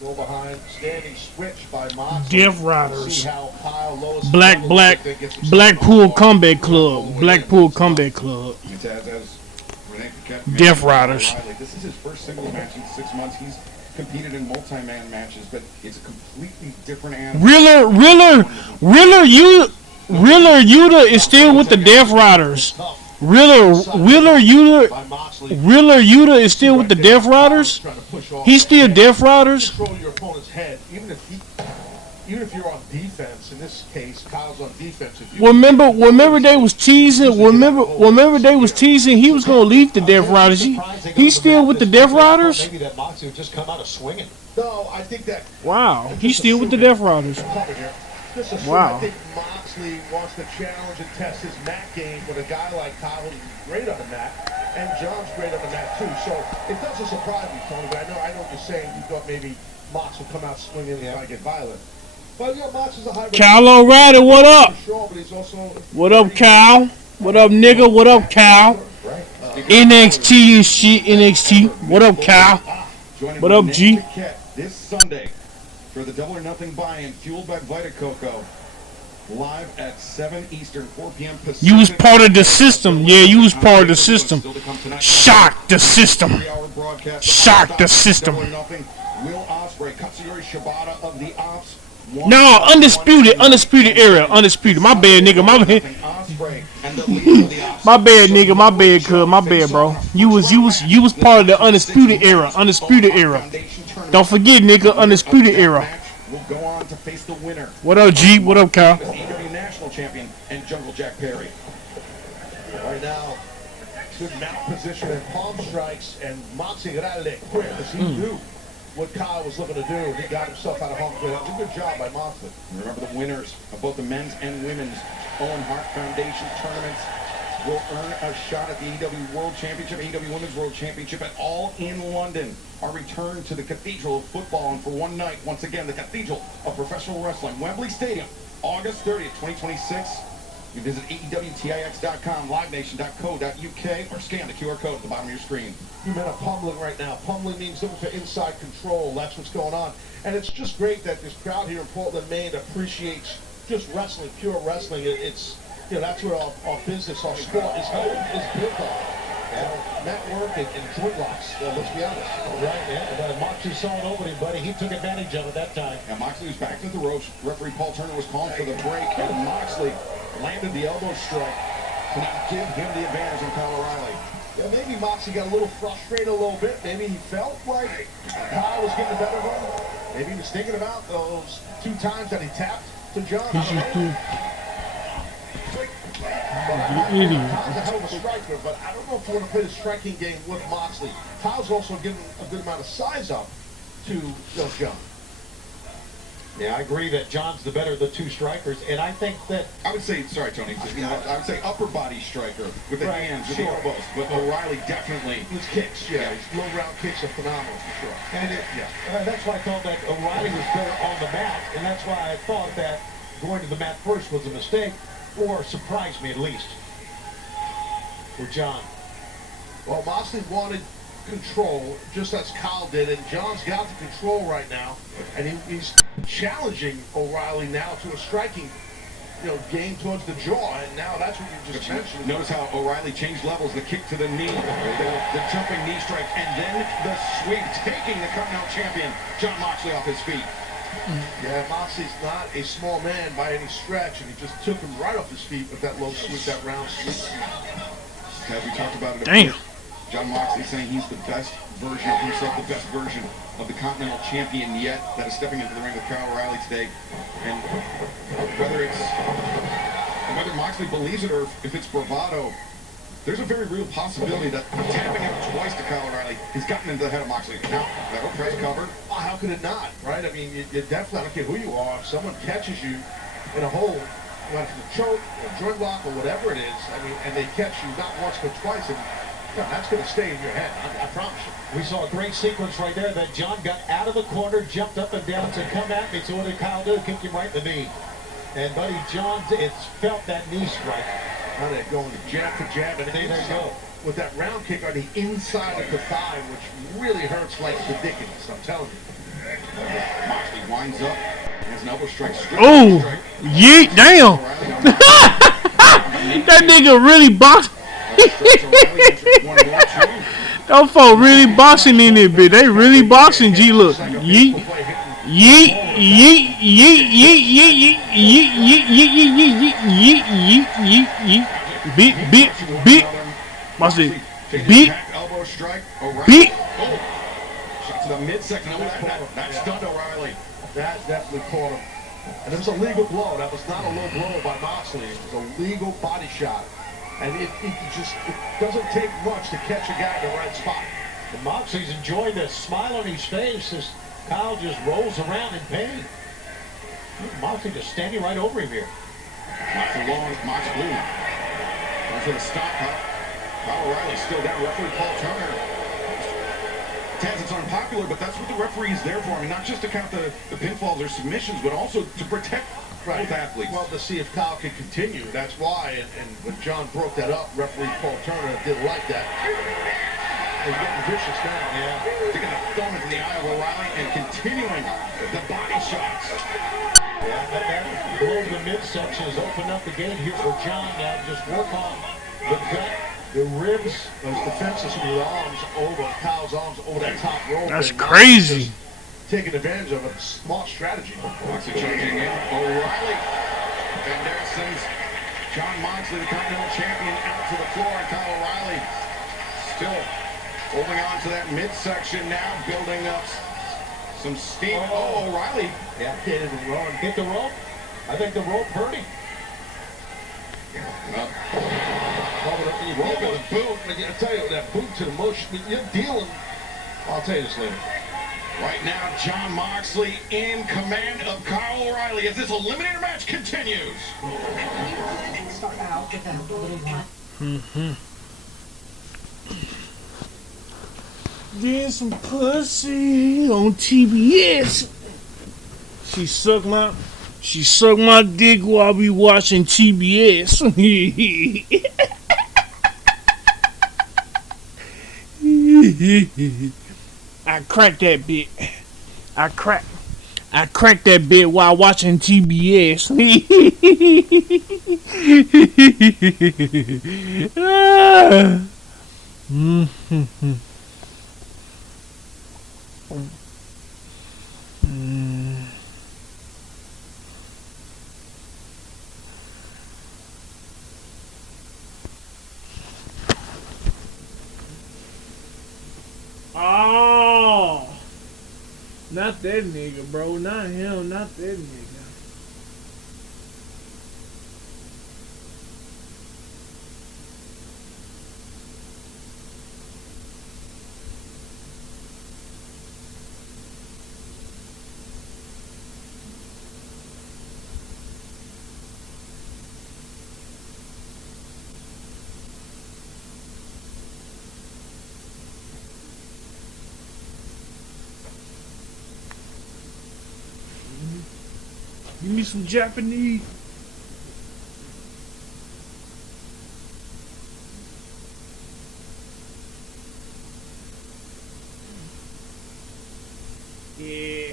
Go behind, standing switch by Moxley. Death Riders. See how Kyle Lois Blackpool Combat Club. Blackpool Combat Club. Death Riders. This is his first singles match in 6 months. He's competed in multi-man matches, but it's a completely different animal. Wheeler Yuta is still with the Death Riders. Wheeler Yuta is still with the Death Riders. He's still Death Riders. Control your opponent's head, even if you're on defense. In this case, Kyle's on defense. Remember they was teasing. Remember they was teasing. He was gonna leave the Death Riders. He's still with the Death Riders. Maybe that Moxley would just come out of swinging. No, I think that. Wow, he's still with the Death Riders. Wow. I think Moxley wants to challenge and test his mat game with a guy like Kyle who's great on the mat, and John's great on the mat too. So it doesn't surprise me, Tony, but I know what you're saying. You thought maybe Mox would come out swinging and try to get violent. But yeah, Mox is a high. Kyle O'Reilly, what up? What up, Kyle? What up, nigga? What up, Kyle? NXT and shit, NXT. What up, Kyle? What up, G? This Sunday for the Double or Nothing buy-in, fueled by Vita Coco. Live at 7 Eastern, 4 p.m. Pacific. You was part of the system. Yeah, you was part of the system. Shock the system. Shock the system. Will Ospreay, Katsuyori Shibata of the Ops. No, undisputed era, undisputed. My bad, nigga. My bad, nigga. My bad, cuz. My bad, bro. You was part of the undisputed era. Undisputed era. Don't forget, nigga. Undisputed era. Will go on to face the winner. What up, G? What up, Kyle? A.E.W. National Champion and Jungle Jack Perry. Right now, good mount position and palm strikes, and Moxley got out of there quick because he knew what Kyle was looking to do. He got himself out of home quick. That was a good job by Moxley. Remember, the winners of both the men's and women's Owen Hart Foundation tournaments will earn a shot at the A.E.W. World Championship, A.E.W. Women's World Championship, and all in London. Our return to the Cathedral of Football, and for one night, once again, the Cathedral of Professional Wrestling, Wembley Stadium, August 30th, 2026. You visit AEWTIX.com, livenation.co.uk, or scan the QR code at the bottom of your screen. You men are pummeling right now. Pummeling means looking for inside control. That's what's going on. And it's just great that this crowd here in Portland, Maine appreciates just wrestling, pure wrestling. It's that's what our business, our sport is built on. Mat work and joint locks, let's be honest. Right, yeah. Moxley saw it opening, buddy. He took advantage of it that time. And Moxley was back to the ropes. Referee Paul Turner was calling for the break, and Moxley landed the elbow strike to not give him the advantage on Kyle O'Reilly. Yeah, maybe Moxley got a little frustrated a little bit. Maybe he felt like Kyle was getting the better of him. Maybe he was thinking about those 2 times that he tapped to John. Idiot. Kyle's a hell of a striker, but I don't know if you want to play the striking game with Moxley. Kyle's also giving a good amount of size up to John. Yeah, I agree that John's the better of the 2 strikers, and I think that... I would say, sorry, Tony, I would say upper body striker with the hands, with the elbows, but O'Reilly definitely... His kicks, his low round kicks are phenomenal for sure. And that's why I thought that O'Reilly was better on the mat, and that's why I thought that going to the mat first was a mistake, or surprised me at least, for John. Well, Moxley wanted control, just as Kyle did, and John's got the control right now, and he's challenging O'Reilly now to a striking, game towards the jaw, and now that's what you just mentioned. Notice how O'Reilly changed levels, the kick to the knee, the jumping knee strike, and then the sweep, taking the Continental Champion, John Moxley, off his feet. Yeah, Moxley's not a small man by any stretch, and he just took him right off his feet with that low sweep, that round sweep. As we talked about it, damn. John Moxley saying he's the best version of himself, the best version of the Continental Champion yet, that is stepping into the ring with Kyle O'Reilly today. And whether Moxley believes it or if it's bravado, there's a very real possibility that tapping out twice to Kyle O'Reilly has gotten into the head of Moxley. Now, that'll press cover. How could it not, right? I mean, you definitely, I don't care who you are, if someone catches you in a hole, whether it's a choke or a joint lock or whatever it is, and they catch you not once but twice, and that's going to stay in your head, I promise you. We saw a great sequence right there that John got out of the corner, jumped up and down, said, come at me. So what did Kyle do? Kicked him right in the knee. And buddy John, it's felt that knee strike. Now they're going jab to jab, and there you go. With that round kick on the inside of the thigh, which really hurts like the dickens, I'm telling you. winds up. Has an elbow strike. Oh, yeet, damn. That nigga really boxing. Them folk really boxing in it, bitch. They really boxing, G. Look. Yeet. Yeet, yeet, yeet, yeet, yeet, yeet, yeet, yeet, yeet, yeet, yeet, yeet, yeet. Beat, beat, beat. Watch it. Beat. Elbow strike. Beat. Shot to the midsection. That stunned O'Reilly. That definitely caught him. And it was a legal blow. That was not a low blow by Moxley. It was a legal body shot. And it doesn't take much to catch a guy in the right spot. And Moxley's enjoying the smile on his face as Kyle just rolls around in pain. Moxley just standing right over him here. Moxley long, Moxley blue. That's a stop. Kyle O'Reilly's still down. Referee Paul Turner. Taz, it's unpopular, but that's what the referee is there for. I mean, not just to count the pinfalls or submissions, but also to protect both athletes. Well, to see if Kyle can continue. That's why. And when John broke that up, referee Paul Turner didn't like that. He's getting vicious now. Yeah. Taking a thumb into the eye of O'Reilly and continuing the body shots. Yeah, that blow to the midsection has opened up the gate here for John now. Just work on the gut, the ribs. Those defenses with the arms over, Kyle's arms over that top rope. That's crazy. Taking advantage of a smart strategy. Moxley charging in. O'Reilly. And there sends John Moxley, the Continental Champion, out to the floor. And Kyle O'Reilly still holding on to that midsection now, building up some steam. Oh, O'Reilly. Yeah, hit it and run. Hit the rope. I think the rope hurt him. You roll with a boot. I tell you, that boot to the mush, you're dealing. I'll tell you this later. Right now, John Moxley in command of Kyle O'Reilly as this eliminator match continues. Start out with a little one. Get some pussy on TBS. She sucked my dick while we watching TBS. I cracked that bit. I cracked that bit while watching TBS. Oh, not that nigga, bro. Not him. Not that nigga. Give me some Japanese. Yeah.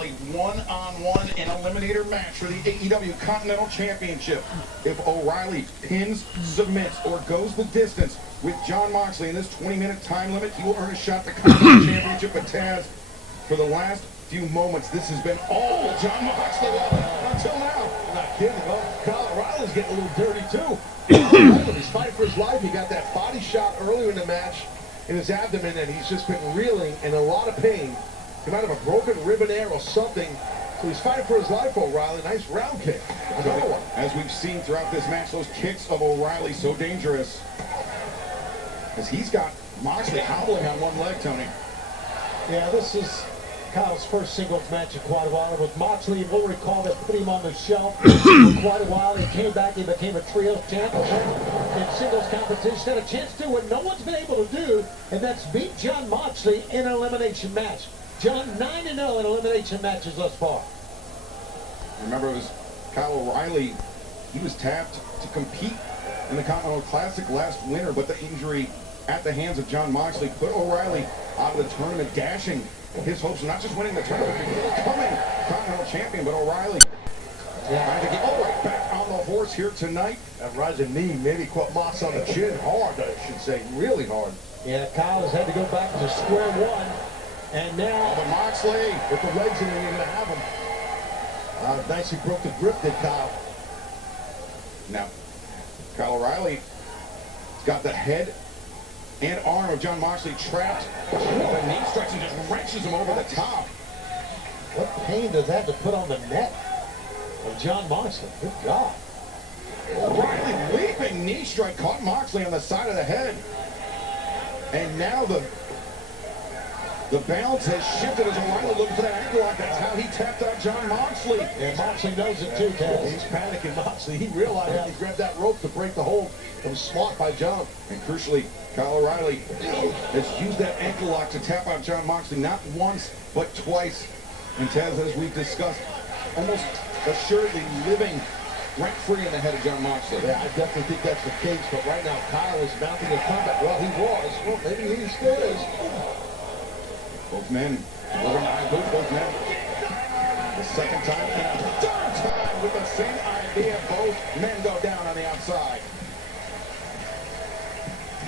O'Reilly one-on-one and eliminator match for the AEW Continental Championship. If O'Reilly pins, submits, or goes the distance with Jon Moxley in this 20-minute time limit, he will earn a shot at the Continental Championship. But Taz, for the last few moments, this has been all Jon Moxley until now. Not kidding. Well, Kyle O'Reilly's getting a little dirty, too. He's fighting for his life. He got that body shot earlier in the match in his abdomen, and he's just been reeling in a lot of pain. He might have a broken ribbon or something. So he's fighting for his life, O'Reilly. Nice round kick. Another one. As we've seen throughout this match, those kicks of O'Reilly so dangerous. As he's got Moxley hobbling on one leg, Tony. Yeah, this is Kyle's first singles match in quite a while. With Moxley, we'll recall that put him on the shelf for quite a while. He came back, he became a trios champ in singles competition. Had a chance to do what no one's been able to do, and that's beat Jon Moxley in an elimination match. Jon 9-0 in elimination matches thus far. Remember, it was Kyle O'Reilly. He was tapped to compete in the Continental Classic last winter, but the injury at the hands of Jon Moxley put O'Reilly out of the tournament, dashing his hopes of not just winning the tournament, but becoming Continental Champion. But O'Reilly trying to get right back on the horse here tonight. That rising knee maybe caught Mox on the chin hard, I should say, really hard. Yeah, Kyle has had to go back to square one. And now, But Moxley, With the legs in it, you're going to have him. Nicely broke the grip, did Kyle. now, Kyle O'Reilly's got the head and arm of Jon Moxley trapped. The knee strikes and just wrenches him over the top. what pain does that have to put on the neck of Jon Moxley? Good God. O'Reilly leaping knee strike caught Moxley on the side of the head. And now the balance has shifted as O'Reilly looking for that ankle lock. That's how he tapped out Jon Moxley. And Moxley knows it too, Taz. He's panicking, Moxley. He realized he grabbed that rope to break the hold. It was smart by Jon. And crucially, Kyle O'Reilly has used that ankle lock to tap out Jon Moxley not once, but twice. And Taz, as we've discussed, almost assuredly living rent-free in the head of Jon Moxley. Yeah, I definitely think that's the case. But right now, Kyle is mounting a comeback. Well, he was. Well, maybe he still is. Both men, both men. The second time and a third time with the same idea. Both men go down on the outside.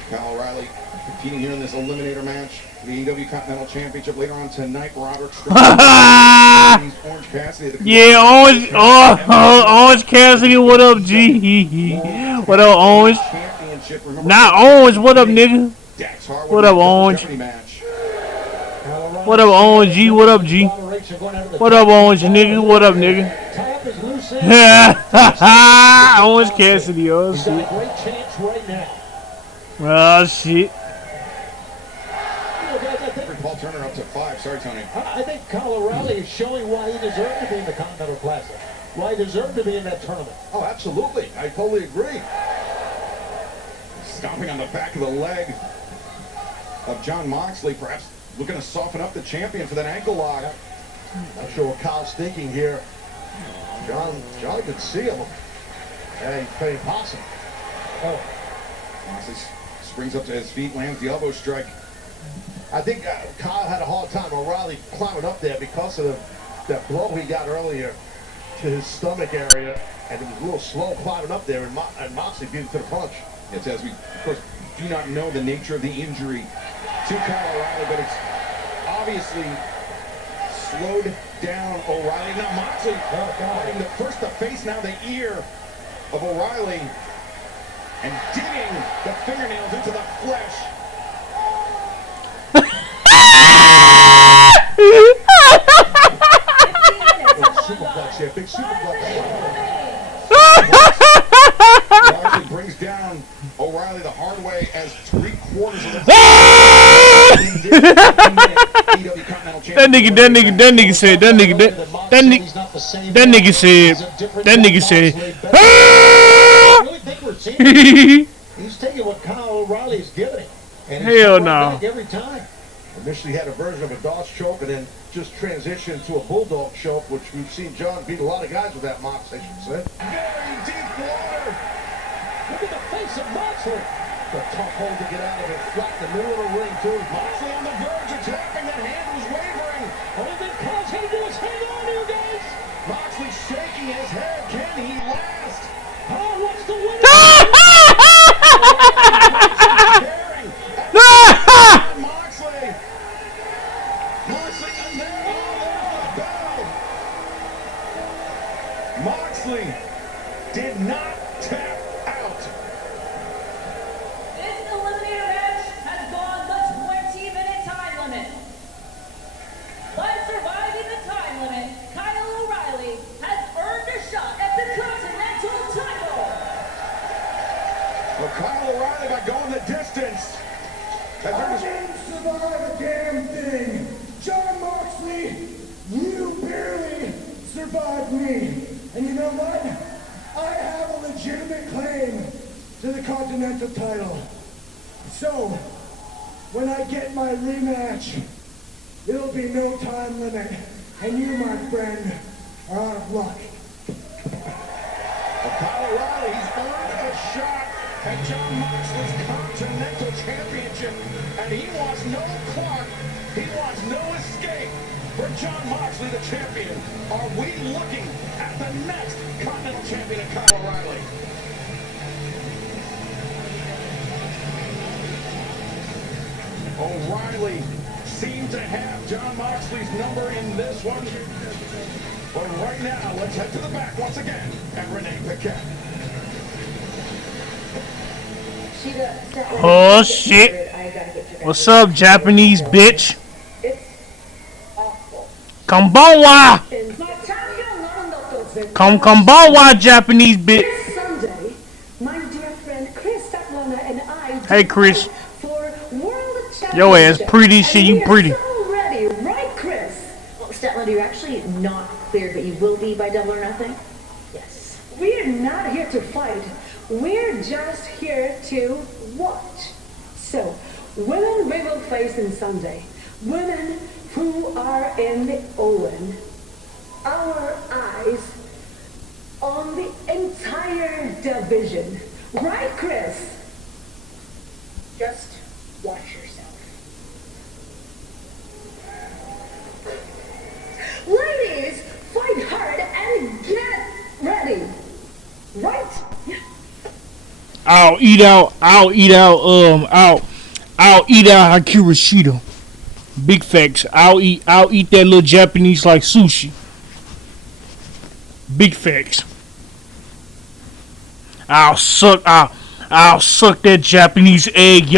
Kyle O'Reilly competing here in this eliminator match. The A.E.W. Continental Championship later on tonight. Roderick Strong. Orange Cassidy. Orange Cassidy, what up, G? What up, Orange? Not Orange, what up, nigga? What up, Orange? What up, Orange G? What up, G? What up, Orange nigga? What up, nigga? Orange Cassidy, oh He's got a great chance right now. Oh shit. Paul Turner up to 5. Sorry, Tony. I think Kyle O'Reilly is showing why he deserved to be in the Continental Classic. Why he deserved to be in that tournament. Oh, absolutely. I totally agree. Stomping on the back of the leg of Jon Moxley, perhaps looking to soften up the champion for that ankle lock. Not sure what Kyle's thinking here. John could see him. Yeah, he's playing possum. Oh, Moxley springs up to his feet, lands the elbow strike. I think Kyle had a hard time O'Reilly climbing up there because of that blow he got earlier to his stomach area, and it was a little slow climbing up there, and Moxley beat him to the punch. It's as we, of course, do not know the nature of the injury to Kyle O'Reilly, but it's obviously slowed down O'Reilly. Now Moxley having the first the face, now the ear of O'Reilly, and digging the fingernails into the flesh. Superplex here, big superplex. Moxley brings down O'Reilly the hard way as 3/4 of the That nigga said, that nigga said, I really think we're seeing it. He's taking what Kyle O'Reilly is giving him. And he's Hell coming no. back every time. Initially had a version of a Dawes choke and then just transitioned to a Bulldog choke, which we've seen John beat a lot of guys with that Mox, I should say. very deep water. Look at the face of Moxley. A tough hold to get out of it, flat in the middle of the ring, too. Moxley on the verge of tapping. That hand was wavering. Only thing Kyle's going to do is hang Moxley, and there's the bell. Moxley did not tap out. This eliminator match has gone the 20-minute time limit. By surviving the time limit, Kyle O'Reilly has earned a shot at the Continental title. Well, Kyle O'Reilly, by going the distance, has earned his... didn't survive a damn thing. John Moxley, you barely survived me. And you know what? I have a legitimate claim to the Continental title. So, when I get my rematch, it'll be no time limit. And you, my friend, are out of luck. Well, Kyle O'Reilly, he's earned a shot at John Moxley's Continental Championship. And he wants no clock. He wants no escape for John Moxley, the champion. Are we looking at the next Continental Champion of Kyle O'Reilly? O'Reilly seems to have John Moxley's number in this one. But right now, let's head to the back once again at Renee Paquette. Oh shit. What's up, Japanese bitch? Konbanwa! Konbanwa, Japanese bitch. This Sunday, my dear friend Chris Stacklona and I Hey, Chris. for World Championship. Yo ass pretty, shit, you pretty. We are so ready, right, Chris? Well, Statlander, you're actually not cleared, but you will be by Double or Nothing? Yes. We're not here to fight. We're just here to watch. So, women we will face in Sunday. Women who are in the Owen. Our eyes on the entire division. Right, Chris? Just watch yourself. Ladies, fight hard and get ready. Right? I'll eat out Haku Rashida. Big facts. I'll eat that little Japanese like sushi. Big facts. I'll suck that Japanese egg.